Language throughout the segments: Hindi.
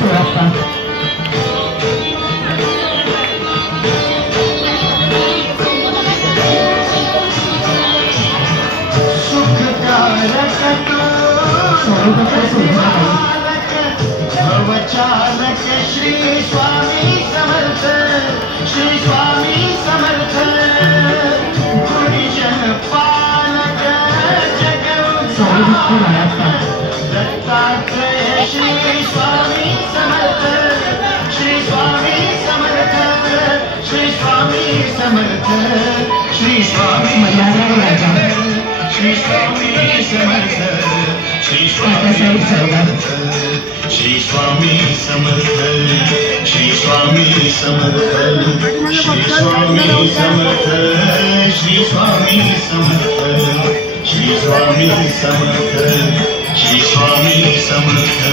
चोरप्पा। भवचालक श्री स्वामी समर्थ, श्री स्वामी समर्थ, गुरुजन पालक जगत दत्तात्रेय श्री स्वामी समर्थ, श्री स्वामी समर्थ, श्री स्वामी समर्थ, श्री स्वामी समर्थ, श्री स्वामी समर्थ, श्री स्वामी समर्थ, श्री स्वामी समर्थ, श्री स्वामी समर्थ, श्री स्वामी समर्थ, श्री स्वामी समर्थ, श्री स्वामी समर्थ, श्री स्वामी समर्थ।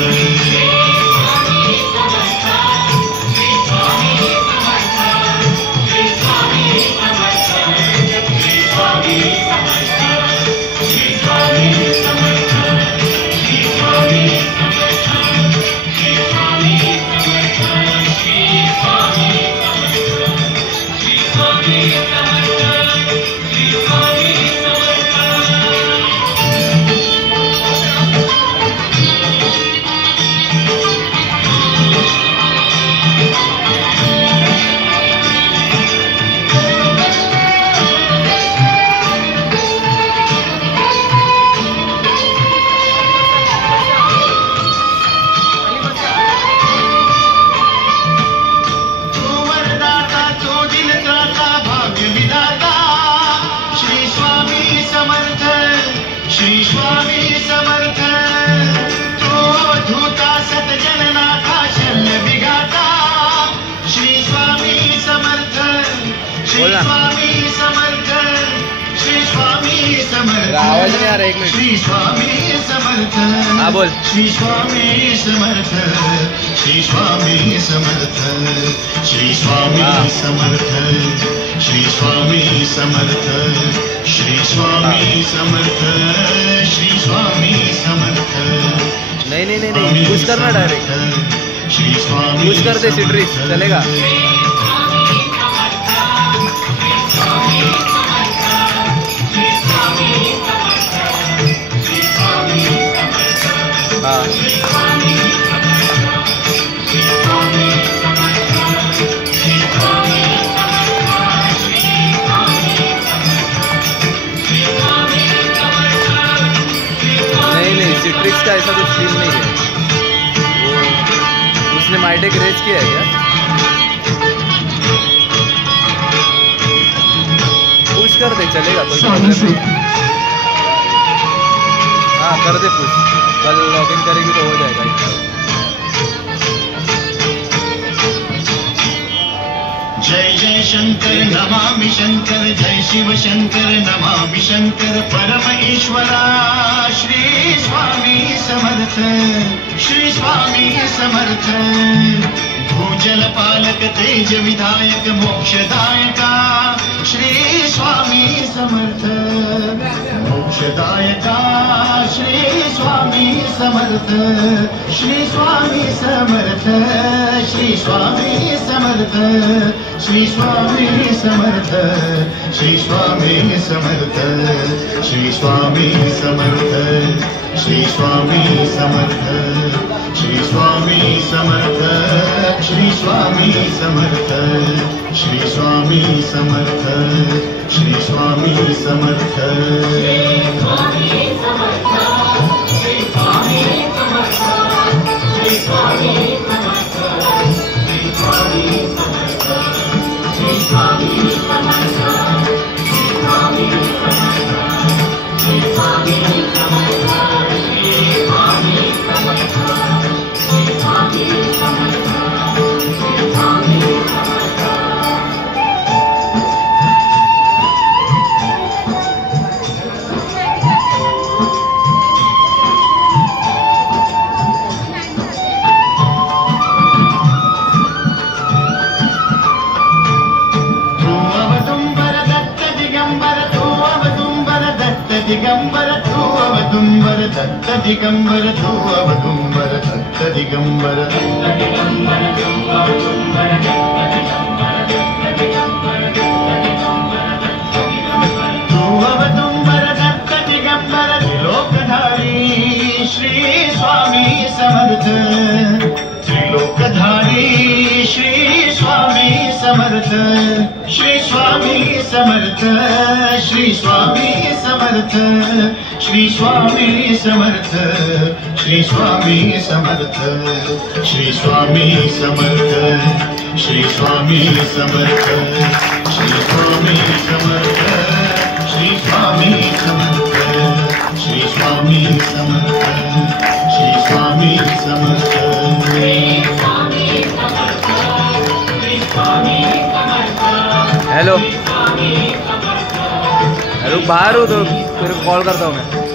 श्री स्वामी समर्थ, तो धूता सतजननाथा शल्य विघाता, श्री स्वामी समर्थ, श्री स्वामी समर्थ, श्री स्वामी समर्थ, आवाज नहीं आ रहा, एक मिनट, श्री स्वामी समर्थ, हाँ बोल, श्री स्वामी समर्थ, श्री स्वामी समर्थ, श्री स्वामी समर्थ, श्री स्वामी समर्थ, श्री स्वामी समर्थ, श्री स्वामी समर्थ। नहीं नहीं नहीं नहीं, पुश करना डायरेक्ट, श्री स्वामी पुश कर दे सिट्रिक्स, चलेगा। हाँ सिट्रिक्स का ऐसा कुछ सीन नहीं है, वो उसने माइटेक रेस किया है क्या? पुश कर दे, चलेगा, कोई प्रॉब्लम नहीं। हाँ कर दे पुश, कल लॉगिन करेगी तो हो जाएगा। जय जय शंकर नमामि शंकर, जय शिव शंकर नमामि शंकर, परम ईश्वरा श्री स्वामी समर्थ, श्री स्वामी समर्थ, भूजल पालक तेज विधायक मोक्षदायका, श्री स्वामी समर्थ, मोक्षदायका, श्री स्वामी समर्थ, श्री स्वामी समर्थ, श्री स्वामी समर्थ, श्री स्वामी समर्थ, श्री स्वामी समर्थ, श्री स्वामी समर्थ, श्री स्वामी समर्थ, श्री स्वामी समर्थ, श्री स्वामी समर्थ, श्री स्वामी समर्थ, श्री स्वामी समर्थ। दत्त दिगंबर तू अवदुंबर दत्त दिगंबर तू अवदुंबर दत्त दिगंबर त्रिलोकधारी श्री स्वामी समर्थ त्रिलोकधारी श्री स्वामी समर्थ श्री स्वामी समर्थ श्री स्वामी समर्थ श्री स्वामी समर्थ श्री स्वामी समर्थ श्री स्वामी समर्थ श्री स्वामी समर्थ श्री स्वामी समर्थ श्री स्वामी समर्थ श्री स्वामी समर्थ श्री स्वामी समर्थ हेलो हेलो बाहर हो तो फिर कॉल करता हूँ मैं।